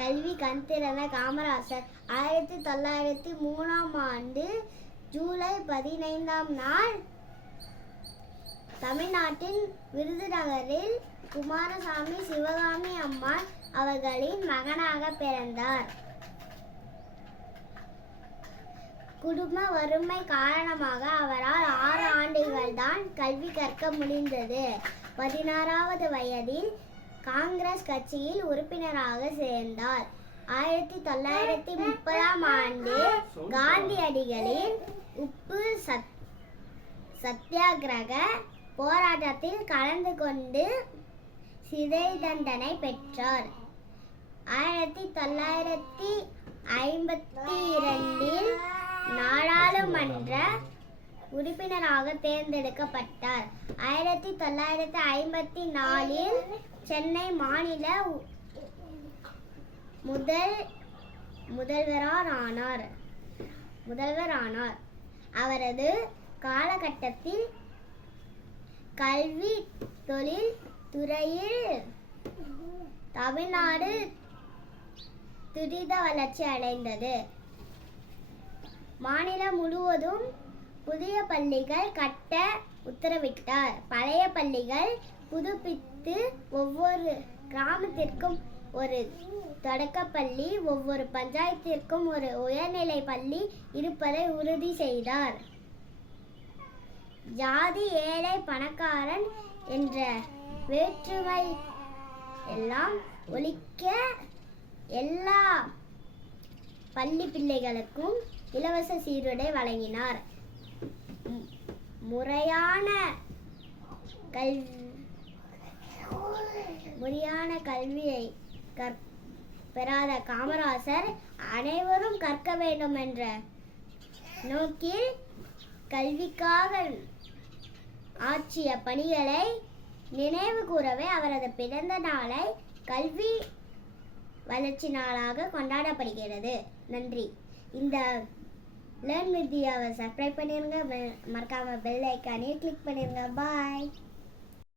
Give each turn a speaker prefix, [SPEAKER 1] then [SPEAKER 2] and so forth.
[SPEAKER 1] கல்வி கண் காமராசர். ஆயிரத்தி தொள்ளாயிரத்தி மூணாம் ஆண்டு ஜூலை பதினைந்தாம் நாள் தமிழ்நாட்டின் விருதுநகரில் குமாரசாமி சிவகாமி அம்மாள் அவர்களின் மகனாக பிறந்தார். குடும்ப வறுமை காரணமாக அவரால் ஆறு ஆண்டுகள் தான் கல்வி கற்க முடிந்தது. பதினாறாவது வயதில் காங்கிரஸ் கட்சியில் உறுப்பினராக சேர்ந்தார். ஆயிரத்தி தொள்ளாயிரத்தி முப்பதாம் ஆண்டு காந்தியடிகளின் உப்பு சத் சத்தியாகிரக போராட்டத்தில் கலந்து கொண்டு சிறை தண்டனை பெற்றார். ஆயிரத்தி தொள்ளாயிரத்தி ஐம்பத்தி இரண்டில் நாடாளுமன்ற உறுப்பினராக தேர்ந்தெடுக்கப்பட்டார். ஆயிரத்தி தொள்ளாயிரத்தி ஐம்பத்தி நாலில் சென்னை மாநில முதல் முதல்வரார் ஆனார் முதல்வர் ஆனார் அவரது காலகட்டத்தில் கல்வி தொழில் துறையில் தமிழ்நாடு துரித வளர்ச்சி அடைந்தது. மாநிலம் முழுவதும் புதிய பள்ளிகள் கட்ட உத்தரவிட்டார். பழைய பள்ளிகள் புதுப்பித்து ஒவ்வொரு கிராமத்திற்கும் ஒரு தொடக்கப்பள்ளி ஒவ்வொரு பஞ்சாயத்திற்கும் ஒரு உயர்நிலை பள்ளி இருப்பதை உறுதி செய்தார். ஜாதி ஏழை பணக்காரன் என்ற வேற்றுமை எல்லாம் ஒழிக்க எல்லா பள்ளி பிள்ளைகளுக்கும் இலவச சீருடை வழங்கினார். முறையான கல் முறையான கல்வியை கற் பெறாத காமராசர் அனைவரும் கற்க வேண்டும் என்ற நோக்கில் கல்விக்காக ஆற்றிய பணிகளை நினைவு கூறவே அவரது பிறந்த நாளை கல்வி வளர்ச்சி நாளாக கொண்டாடப்படுகிறது. நன்றி. இந்த லேர்ன் வித்யாவை சப்ஸ்கிரைப் பண்ணிருங்க மறக்காம பெல் ஐக்கானே கிளிக் பண்ணிருங்க. பாய்